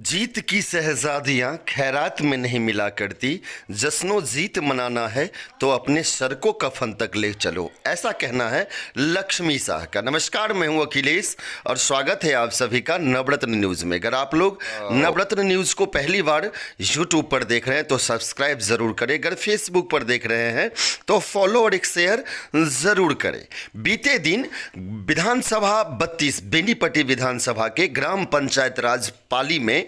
जीत की शहजादियाँ खैरात में नहीं मिला करती, जश्नो जीत मनाना है तो अपने सर को कफन तक ले चलो, ऐसा कहना है लक्ष्मी शाह का। नमस्कार, मैं हूं अखिलेश और स्वागत है आप सभी का नवरत्न न्यूज़ में। अगर आप लोग नवरत्न न्यूज़ को पहली बार यूट्यूब पर देख रहे हैं तो सब्सक्राइब ज़रूर करें, अगर फेसबुक पर देख रहे हैं तो फॉलो और एक शेयर ज़रूर करें। बीते दिन विधानसभा 32 बेनीपट्टी विधानसभा के ग्राम पंचायत राज पाली में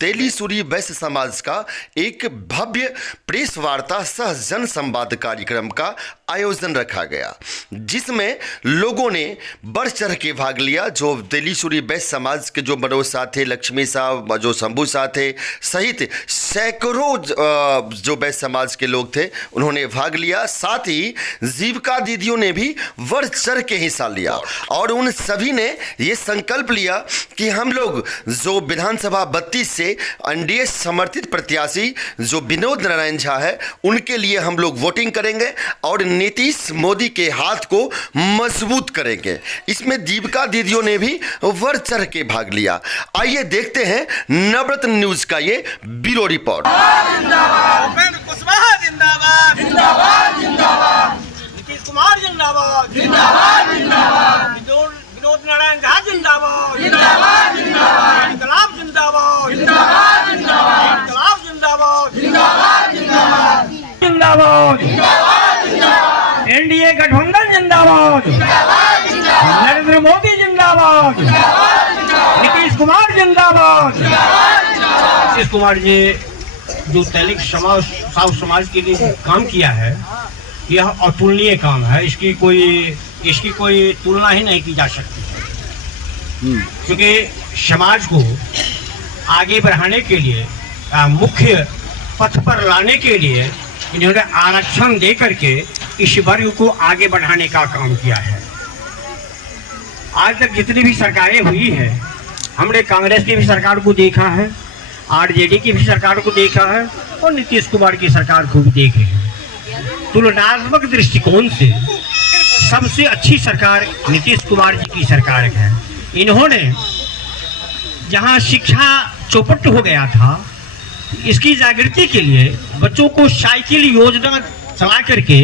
तेलीसुरी वैश्य समाज का एक भव्य प्रेस वार्ता सह जन संवाद कार्यक्रम का आयोजन रखा गया, जिसमें लोगों ने बढ़ चढ़ के भाग लिया। जो तेलीसुरी वैश्य समाज के जो मनोज शाह थे, लक्ष्मी शाह, जो शंभू शाह थे सहित सैकड़ों जो वैश्य समाज के लोग थे, उन्होंने भाग लिया। साथ ही जीविका दीदियों ने भी बढ़ चढ़ के हिस्सा लिया और उन सभी ने ये संकल्प लिया कि हम लोग जो विधानसभा 32 से एनडीए समर्थित प्रत्याशी जो विनोद नारायण झा है, उनके लिए हम लोग वोटिंग करेंगे और नीतीश मोदी के हाथ को मजबूत करेंगे। इसमें दीपिका दीदियों ने भी बढ़ चढ़ के भाग लिया। आइए देखते हैं नवरत्न न्यूज का ये ब्यूरो रिपोर्ट। नीतीश कुमार जिंदाबाद, विनोद नारायण झा जिंदाबाद, इंकलाब जिंदाबाद, इंकलाब जिंदाबाद, एनडीए गठबंधन जिंदाबाद, नरेंद्र मोदी जिंदाबाद, नीतीश कुमार जिंदाबाद। नीतीश कुमार जी जो तैलिक समाज के लिए काम किया है, यह अतुलनीय काम है। इसकी कोई तुलना ही नहीं की जा सकती, क्योंकि समाज को आगे बढ़ाने के लिए, मुख्य पथ पर लाने के लिए इन्होंने आरक्षण दे करके इस वर्ग को आगे बढ़ाने का काम किया है। आज तक जितनी भी सरकारें हुई हैं, हमने कांग्रेस की भी सरकार को देखा है, आरजेडी की भी सरकार को देखा है और नीतीश कुमार की सरकार को भी देखे हैं। तुलनात्मक दृष्टिकोण से सबसे अच्छी सरकार नीतीश कुमार जी की सरकार है। इन्होंने जहां शिक्षा चौपट हो गया था, इसकी जागृति के लिए बच्चों को साइकिल योजना चला करके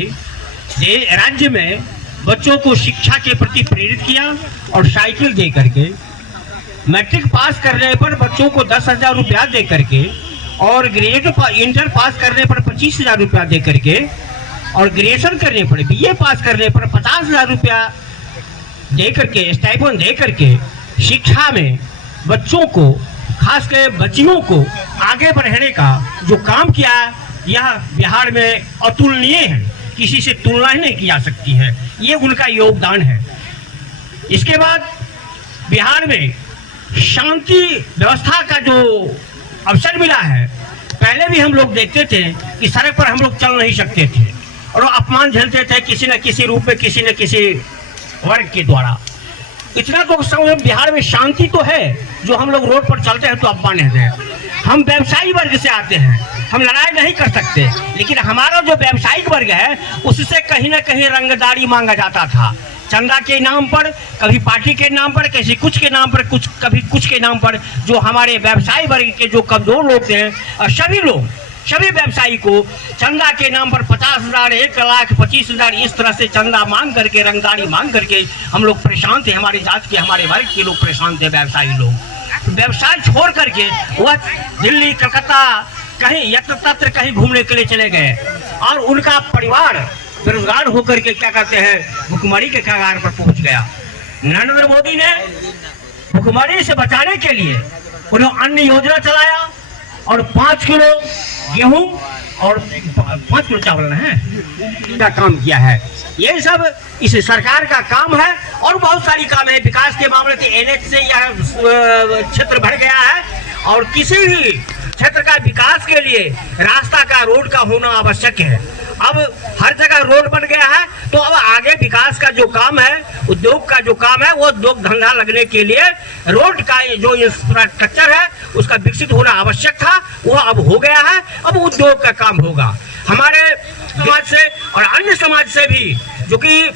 राज्य में बच्चों को शिक्षा के प्रति प्रेरित किया और साइकिल दे करके मैट्रिक पास करने पर बच्चों को 10,000 रुपया दे करके और इंटर पास करने पर 25,000 रुपया दे करके और ग्रेजुएशन करने पर, बीए पास करने पर 50,000 रुपया दे करके, स्टाइपेंड दे करके शिक्षा में बच्चों को, खासकर बच्चियों को आगे बढ़ाने का जो काम किया, यह बिहार में अतुलनीय है, किसी से तुलना ही नहीं की जा सकती है। ये उनका योगदान है। इसके बाद बिहार में शांति व्यवस्था का जो अवसर मिला है, पहले भी हम लोग देखते थे कि सड़क पर हम लोग चल नहीं सकते थे और अपमान झेलते थे किसी न किसी रूप में, किसी न किसी वर्ग के द्वारा। इतना तो बिहार में शांति तो है, जो हम लोग रोड पर चलते हैं तो अपमान है। हम व्यवसायी वर्ग से आते हैं, हम लड़ाई नहीं कर सकते, लेकिन हमारा जो व्यावसायिक वर्ग है उससे कहीं ना कहीं रंगदारी मांगा जाता था, चंदा के नाम पर, कभी पार्टी के नाम पर, किसी कुछ के नाम पर, कभी कुछ के नाम पर। जो हमारे व्यवसायी वर्ग के जो कमजोर लोग थे, सभी व्यवसायी को चंदा के नाम पर 50,000, 1,00,000, 25,000 इस तरह से चंदा मांग करके, रंगदारी मांग करके हम लोग परेशान थे। हमारी जात के, हमारे वर्ग के लोग परेशान थे, व्यवसायी लोग। व्यवसाय छोड़ करके वह दिल्ली, कलकत्ता, कहीं यत्र तत्र कहीं घूमने के लिए चले गए और उनका परिवार बेरोजगार होकर के क्या कहते हैं, भुखमरी के कगार पर पहुंच गया। नरेंद्र मोदी ने भुखमरी से बचाने के लिए उन्होंने अन्न योजना चलाया और 5 किलो गेहूं और 5 किलो चावल का काम किया है। ये सब इस सरकार का काम है और बहुत सारी काम है। विकास के मामले से एनएच से यह क्षेत्र भर गया है और किसी भी क्षेत्र का विकास के लिए रास्ता का, रोड का होना आवश्यक है। अब हर जगह रोड बन गया है, तो अब आगे विकास का जो काम है, उद्योग का जो काम है, वो उद्योग धंधा लगने के लिए रोड का जो इंफ्रास्ट्रक्चर है उसका विकसित होना आवश्यक था, वह अब हो गया है। अब उद्योग का काम होगा। हमारे समाज से और अन्य समाज से भी, जो कि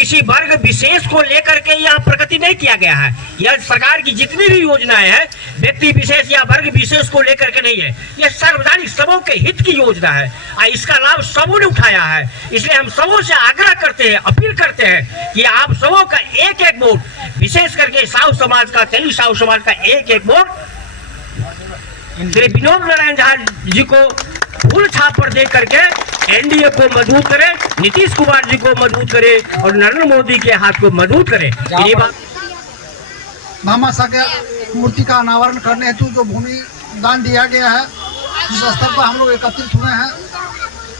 किसी वर्ग विशेष को लेकर के यहाँ प्रगति नहीं किया गया है। यह सरकार की जितनी भी योजनाएं हैं व्यक्ति विशेष या वर्ग विशेष को लेकर के नहीं है, यह सार्वजनिक सबों के हित की योजना है और इसका लाभ सबों ने उठाया है। इसलिए हम सबों से आग्रह करते हैं, अपील करते हैं कि आप सबों का एक एक वोट, विशेष करके साहू समाज का, तेली साहू समाज का एक एक वोट श्री विनोद नारायण झा जी को फूल छाप पर दे करके एनडीए को मजबूत करे, नीतीश कुमार जी को मजबूत करे और नरेंद्र मोदी के हाथ को मजबूत करे। ये बात भामाशाह के मूर्ति का अनावरण करने हेतु जो भूमि दान दिया गया है, जिस स्तर पर हम लोग एकत्रित हुए हैं,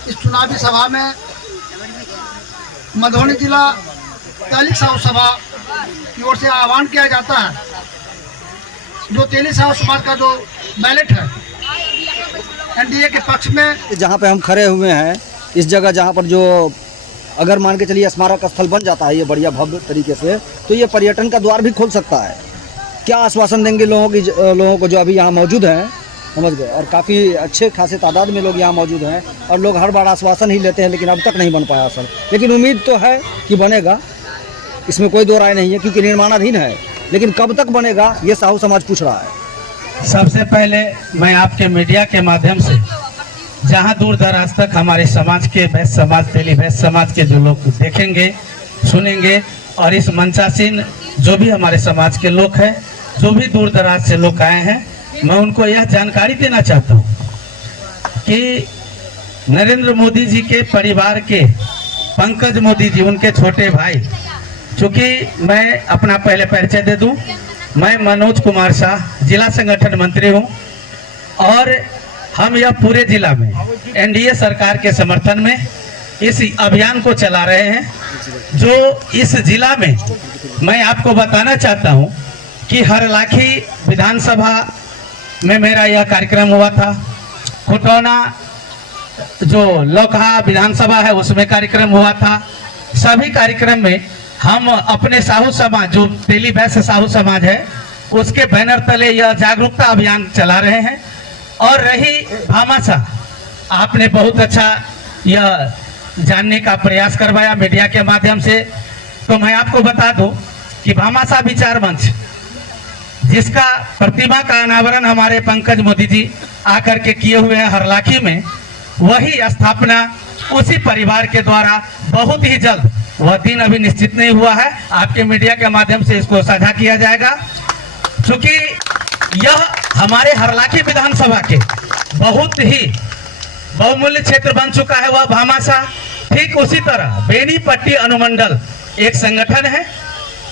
इस चुनावी सभा में मधुबनी जिला तेली साहू सभा की ओर से आह्वान किया जाता है। जो तेली साहू समाज का जो बैलेट है एनडीए के पक्ष में, जहाँ पे हम खड़े हुए हैं इस जगह, जहाँ पर जो अगर मान के चलिए स्मारक स्थल बन जाता है ये बढ़िया भव्य तरीके से, तो ये पर्यटन का द्वार भी खोल सकता है। क्या आश्वासन देंगे लोगों को जो अभी यहाँ मौजूद हैं, समझ गए, और काफ़ी अच्छे खासे तादाद में लोग यहाँ मौजूद हैं और लोग हर बार आश्वासन ही लेते हैं, लेकिन अब तक नहीं बन पाया सर। लेकिन उम्मीद तो है कि बनेगा, इसमें कोई दो राय नहीं है, क्योंकि निर्माणाधीन है, लेकिन कब तक बनेगा ये साहू समाज पूछ रहा है। सबसे पहले मैं आपके मीडिया के माध्यम से जहां दूर दराज तक हमारे समाज के वैश्य समाज, तेली वैश्य समाज के जो लोग देखेंगे, सुनेंगे, और इस मंचासीन जो भी हमारे समाज के लोग हैं, जो भी दूर दराज से लोग आए हैं, मैं उनको यह जानकारी देना चाहता हूं कि नरेंद्र मोदी जी के परिवार के पंकज मोदी जी, उनके छोटे भाई, चूँकि मैं अपना पहले परिचय दे दूं, मैं मनोज कुमार शाह जिला संगठन मंत्री हूं और हम यह पूरे जिला में एनडीए सरकार के समर्थन में इस अभियान को चला रहे हैं। जो इस जिला में मैं आपको बताना चाहता हूं कि हरलाखी विधानसभा में मेरा यह कार्यक्रम हुआ था, खुटौना जो लोकहा विधानसभा है उसमें कार्यक्रम हुआ था। सभी कार्यक्रम में हम अपने साहू समाज, जो तेली वैश्य साहू समाज है, उसके बैनर तले यह जागरूकता अभियान चला रहे हैं। और रही भामाशाह, आपने बहुत अच्छा यह जानने का प्रयास करवाया मीडिया के माध्यम से, तो मैं आपको बता दूं कि भामाशाह विचार मंच, जिसका प्रतिमा का अनावरण हमारे पंकज मोदी जी आकर के किए हुए हैं हरलाखी में, वही स्थापना उसी परिवार के द्वारा बहुत ही जल्द, वह दिन अभी निश्चित नहीं हुआ है, आपके मीडिया के माध्यम से इसको साझा किया जाएगा। क्योंकि यह हमारे हरलाखी विधानसभा के बहुत ही बहुमूल्य क्षेत्र बन चुका है वह भामाशाह। ठीक उसी तरह बेनीपट्टी अनुमंडल एक संगठन है,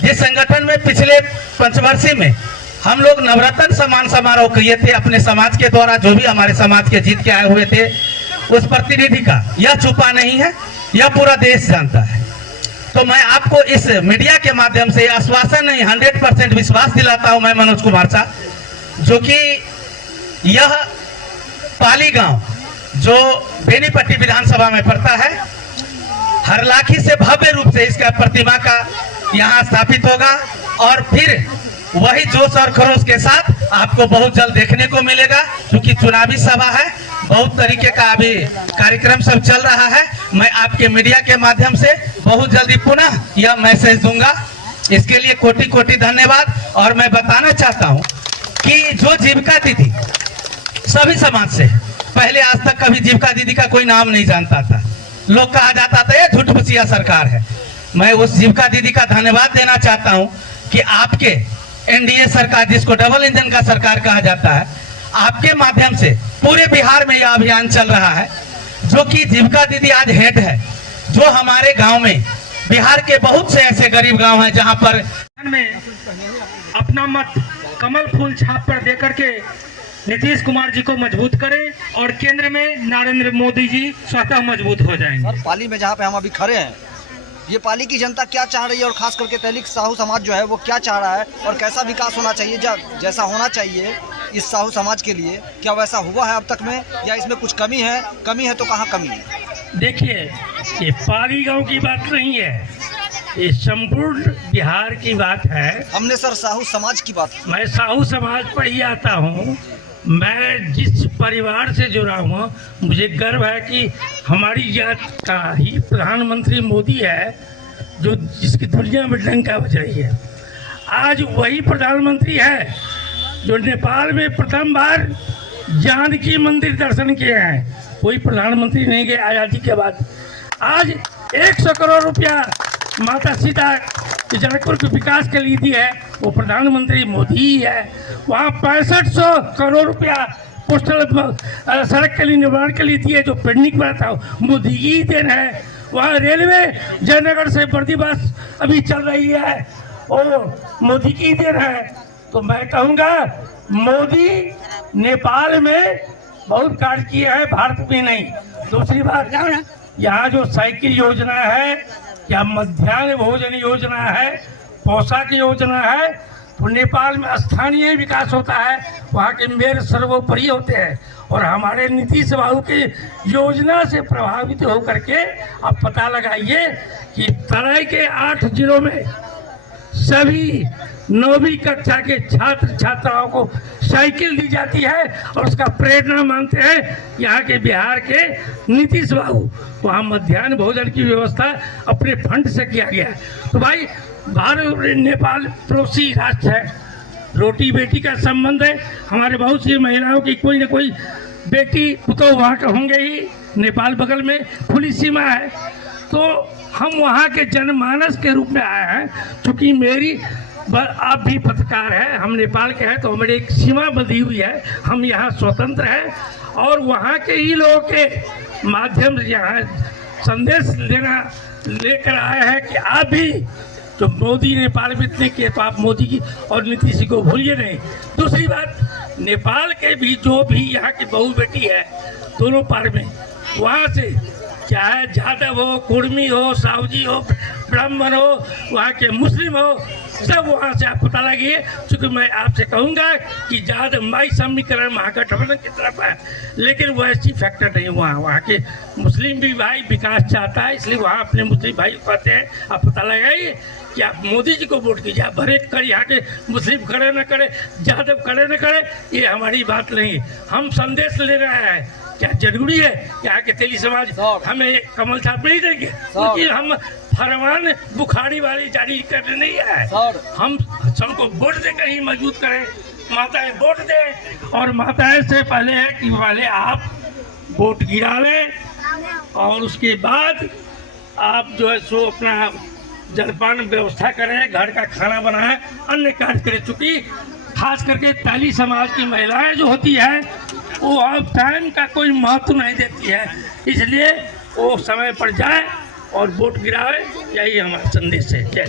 जिस संगठन में पिछले पंचवर्षीय में हम लोग नवरत्न सम्मान समारोह किए थे अपने समाज के द्वारा। जो भी हमारे समाज के जीत के आए हुए थे, उस प्रतिनिधि का यह छुपा नहीं है, यह पूरा देश जानता है। तो मैं आपको इस मीडिया के माध्यम से आश्वासन नहीं, 100% विश्वास दिलाता हूं मैं मनोज कुमार शाह, जो कि यह पाली गांव जो बेनीपट्टी विधानसभा में पड़ता है, हरलाखी से भव्य रूप से इसका प्रतिमा का यहाँ स्थापित होगा और फिर वही जोश और खरोश के साथ आपको बहुत जल्द देखने को मिलेगा। क्योंकि चुनावी सभा है, बहुत तरीके का अभी कार्यक्रम सब चल रहा है। मैं आपके मीडिया के माध्यम से बहुत जल्दी पुनः यह मैसेज दूंगा। इसके लिए कोटि कोटि धन्यवाद। और मैं बताना चाहता हूं कि जो जीविका दीदी सभी समाज से पहले आज तक कभी जीविका दीदी का कोई नाम नहीं जानता था, लोग कहा जाता था ये झूठपुचिया सरकार है। मैं उस जीविका दीदी का धन्यवाद देना चाहता हूं कि आपके एनडीए सरकार, जिसको डबल इंजन का सरकार कहा जाता है, आपके माध्यम से पूरे बिहार में यह अभियान चल रहा है। जो कि जीविका दीदी आज हेड है, जो हमारे गांव में, बिहार के बहुत से ऐसे गरीब गांव हैं जहां पर में अपना मत कमल फूल छाप पर देकर के नीतीश कुमार जी को मजबूत करें और केंद्र में नरेंद्र मोदी जी स्वतः मजबूत हो जाएंगे। और पाली में जहाँ पे हम अभी खड़े हैं, ये पाली की जनता क्या चाह रही है और खास करके तेली साहू समाज जो है वो क्या चाह रहा है और कैसा विकास होना चाहिए, जैसा होना चाहिए इस साहू समाज के लिए, क्या वैसा हुआ है अब तक में या इसमें कुछ कमी है? कमी है तो कहाँ कमी है? देखिए, ये पाली गांव की बात नहीं है, ये संपूर्ण बिहार की बात है। हमने सर साहू समाज की बात की। मैं साहू समाज पर ही आता हूँ। मैं जिस परिवार से जुड़ा हुआ, मुझे गर्व है कि हमारी जात का ही प्रधानमंत्री मोदी है जो जिसकी दुनिया में डंका बज रही है। आज वही प्रधानमंत्री है जो नेपाल में प्रथम बार जानकी मंदिर दर्शन किए हैं। कोई प्रधानमंत्री नहीं गए आज़ादी के बाद। आज 100 करोड़ रुपया माता सीता के जनकपुर के विकास के लिए दी है, वो प्रधानमंत्री मोदी ही है। वहाँ 6500 करोड़ रुपया पोस्टल सड़क के लिए निर्माण के लिए दिए, जो पेंडिंग में था, मोदी ही देन है। वहाँ रेलवे जयनगर से बर्दीवास अभी चल रही है, और मोदी की देन है। तो मैं कहूँगा मोदी नेपाल में बहुत कार्य किए हैं, भारत में नहीं। दूसरी बात, यहाँ जो साइकिल योजना है या मध्याह्न भोजन योजना है, पोशाक योजना है, तो नेपाल में स्थानीय विकास होता है, वहाँ के मेयर सर्वोपरि होते हैं। और हमारे नीतीश बाबू की योजना से प्रभावित होकर के आप पता लगाइए कि तराई के 8 जिलों में सभी 9वीं कक्षा के छात्र छात्राओं को साइकिल दी जाती है, और उसका प्रेरणा मानते हैं यहाँ के बिहार के नीतीश बाबू। वहाँ मध्याह्न भोजन की व्यवस्था अपने फंड से किया गया है। तो भाई, भारत और नेपाल पड़ोसी राष्ट्र है, रोटी बेटी का संबंध है। हमारे बहुत सी महिलाओं की कोई न कोई बेटी तो वहाँ के होंगे ही। नेपाल बगल में खुली सीमा है, तो हम वहाँ के जनमानस के रूप में आए हैं। चूँकि मेरी आप भी पत्रकार हैं, हम नेपाल के हैं, तो हमारी एक सीमा बंधी हुई है, हम यहाँ स्वतंत्र हैं, और वहाँ के ही लोगों के माध्यम से यहाँ संदेश लेकर आए हैं कि आप भी तो मोदी नेपाल में इतने किए, तो आप मोदी की और नीतीश को भूलिए नहीं। दूसरी बात, नेपाल के भी जो भी यहाँ की बहू बेटी है दोनों पार में, वहाँ से चाहे जादव हो, कुर्मी हो, सावजी हो, ब्राह्मण हो, वहाँ के मुस्लिम हो, सब वहाँ से आप पता लगिए। चूँकि मैं आपसे कहूँगा कि ज़्यादा माई समीकरण महागठबंधन की तरफ है, लेकिन वो ऐसी फैक्टर नहीं। वहाँ के मुस्लिम भी भाई विकास चाहता है, इसलिए वहाँ अपने मुस्लिम भाई को कहते हैं। आप पता लगाइए कि आप मोदी जी को वोट कीजिए। आप हरेक कर यहाँ के मुस्लिम करे न करे, यादव करे न करे, ये हमारी बात नहीं। हम संदेश ले रहे हैं। क्या जरूरी है यहाँ के तेली समाज हमें कमल छाप नहीं देंगे? क्योंकि हम फरमान बुखारी वाली जारी करने नहीं आए। हम सबको वोट देकर ही मजबूत करें। माताएं वोट दें, और माताएं से पहले है कि पहले आप वोट गिरा लें, और उसके बाद आप जो है सो अपना जलपान व्यवस्था करें, घर का खाना बनाएं, अन्य कार्य करें। चूँकि खास करके तेली समाज की महिलाएं जो होती है वो अब टाइम का कोई महत्व नहीं देती है, इसलिए वो समय पर जाए और वोट गिरावे। यही हमारा संदेश है। जय